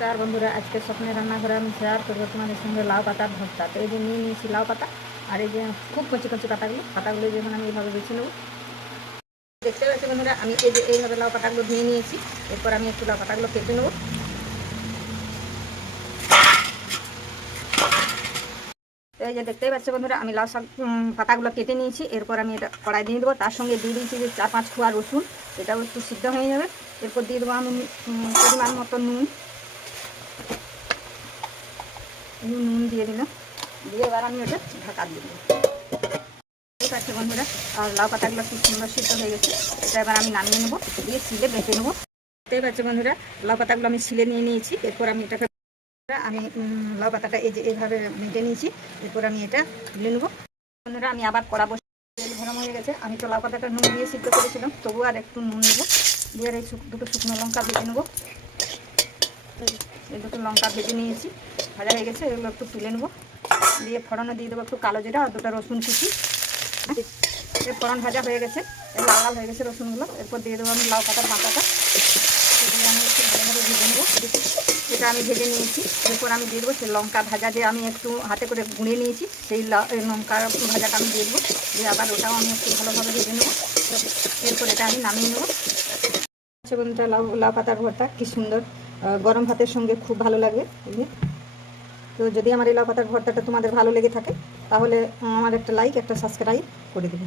তার বন্ধুরা আজকে স্বপ্নে রান্নাঘরে আমি শেয়ার করবো তোমাদের সঙ্গে লাউ পাতার ভর্তা। তো এই যে নিয়ে নিয়েছি লাউ পাতা, আর এই যে খুব কচি কচি পাতাগুলো যেমন আমি এইভাবে বেছে নেবো। দেখতে পাচ্ছি বন্ধুরা, আমি এই যে এইভাবে লাউ পাতাগুলো ধুয়ে নিয়েছি। এরপর আমি একটু লাউ পাতাগুলো কেটে নেবো। তো এই যে দেখতেই পাচ্ছি বন্ধুরা, আমি লাউ পাতাগুলো কেটে নিয়েছি। এরপর আমি এটা কড়াই দিয়ে দেবো। তার সঙ্গে দিয়ে দিয়েছি যে 4-5 কোয়া রসুন, এটাও একটু সিদ্ধ হয়ে যাবে। এরপর দিয়ে দেবো আমি পরিমাণ মতো নুন দিয়ে দিলাম। দিয়ে এবার আমি ওটা ঢাকা দিয়ে দেবো। ঠিক আছে বন্ধুরা, আর লাউ পাতাগুলো খুব সুন্দর সিদ্ধ হয়ে গেছে। এটা এবার আমি নামিয়ে নেবো, দিয়ে শিলে বেটে নেবো। দেখতেই পাচ্ছি বন্ধুরা, লাউ পাতাগুলো আমি শিলে নিয়ে নিয়েছি। এরপর আমি এটাকে লাউ পাতাটা এই যে এইভাবে বেটে নিয়েছি। এরপর আমি এটা তুলে নেবো। বন্ধুরা, আমি আবার কড়া বসে, তেল গরম হয়ে গেছে। আমি তো লাউ পাতাটা নুন দিয়ে সিদ্ধ করেছিলাম, তবুও আর একটু নুন নেবো। দিয়ে এই দুটো শুকনো লঙ্কা ভেজে নেবো। এই দুটো লঙ্কা ভেজে নিয়েছি, ভাজা হয়ে গেছে। এগুলো একটু তুলে নেবো। দিয়ে ফোড়নে দিয়ে দেবো একটু কালো জিরা আর দুটো রসুন কুচি। ফোড়ন ভাজা হয়ে গেছে, লাল লাল হয়ে গেছে রসুনগুলো। এরপর দিয়ে দেবো আমি লাউ পাতার বাটাটা। আমি একটু ভালোভাবে ভেজে নেবো। এটা আমি ভেজে নিয়েছি। এরপর আমি দিয়ে দেবো সেই লঙ্কা ভাজা যে আমি একটু হাতে করে গুঁড়ে নিয়েছি, সেই লঙ্কা ভাজাটা আমি দিয়ে দেবো। দিয়ে আবার ওটাও আমি একটু ভালোভাবে ভেজে নেবো। এরপর এটা আমি নামিয়ে নেবো। আচ্ছা বন্ধুরা, লাউ পাতার ভর্তা কি সুন্দর, গরম ভাতের সঙ্গে খুব ভালো লাগে। তো যদি আমার এই লাউ পাতার ভর্তাটা তোমাদের ভালো লেগে থাকে, তাহলে আমার একটা লাইক একটা সাবস্ক্রাইব করে দেবে।